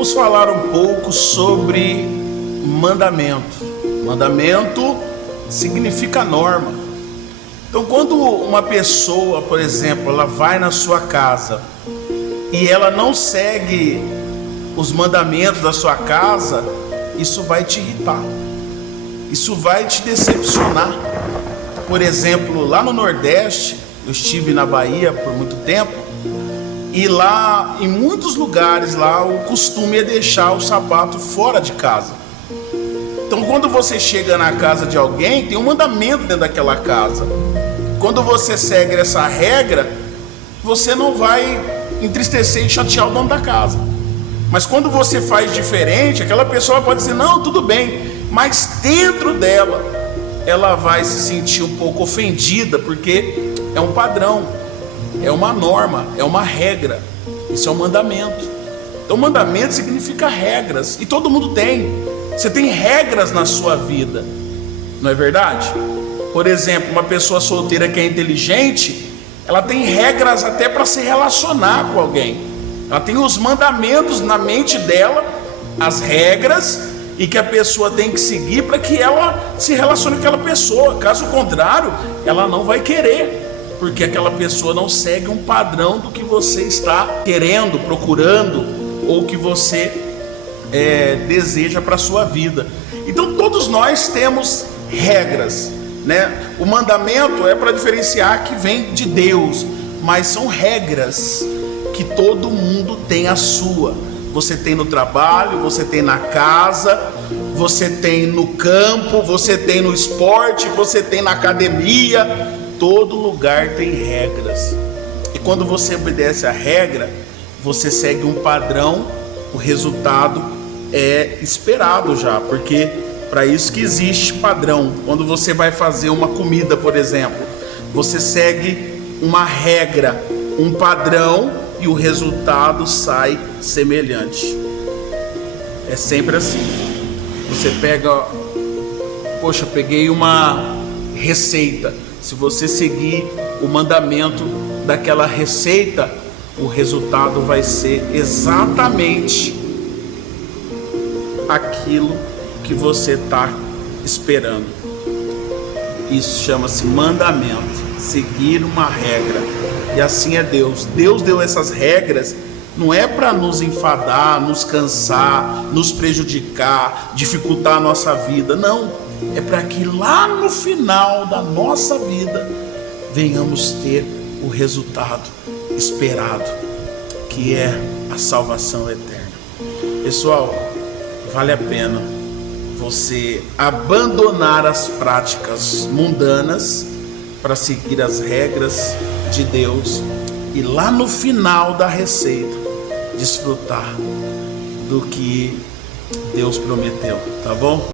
Vamos falar um pouco sobre mandamento. Mandamento significa norma. Então, quando uma pessoa, por exemplo, ela vai na sua casa e ela não segue os mandamentos da sua casa, isso vai te irritar, isso vai te decepcionar. Por exemplo, lá no Nordeste, eu estive na Bahia por muito tempo, e lá, em muitos lugares lá, o costume é deixar o sapato fora de casa. Então, quando você chega na casa de alguém, tem um mandamento dentro daquela casa. Quando você segue essa regra, você não vai entristecer e chatear o dono da casa. Mas quando você faz diferente, aquela pessoa pode dizer, não, tudo bem, mas dentro dela, ela vai se sentir um pouco ofendida, porque é um padrão, é uma norma, é uma regra. Isso é um mandamento. Então, mandamento significa regras, e todo mundo tem. Você tem regras na sua vida, não é verdade? Por exemplo, uma pessoa solteira que é inteligente, ela tem regras até para se relacionar com alguém. Ela tem os mandamentos na mente dela, as regras, e que a pessoa tem que seguir para que ela se relacione com aquela pessoa. Caso contrário, ela não vai querer, porque aquela pessoa não segue um padrão do que você está querendo, procurando, ou que você deseja para a sua vida. Então todos nós temos regras, né? O mandamento é para diferenciar que vem de Deus, mas são regras que todo mundo tem a sua. Você tem no trabalho, você tem na casa, você tem no campo, você tem no esporte, você tem na academia. Todo lugar tem regras. E quando você obedece a regra, você segue um padrão, o resultado é esperado já, porque para isso que existe padrão. Quando você vai fazer uma comida, por exemplo, você segue uma regra, um padrão, e o resultado sai semelhante. É sempre assim. Você pega, poxa, peguei uma receita. Se você seguir o mandamento daquela receita, o resultado vai ser exatamente aquilo que você está esperando. Isso chama-se mandamento, seguir uma regra. E assim é Deus. Deus deu essas regras, não é para nos enfadar, nos cansar, nos prejudicar, dificultar a nossa vida, não. É para que lá no final da nossa vida venhamos ter o resultado esperado, que é a salvação eterna. Pessoal, vale a pena você abandonar as práticas mundanas para seguir as regras de Deus e lá no final da receita desfrutar do que Deus prometeu, tá bom?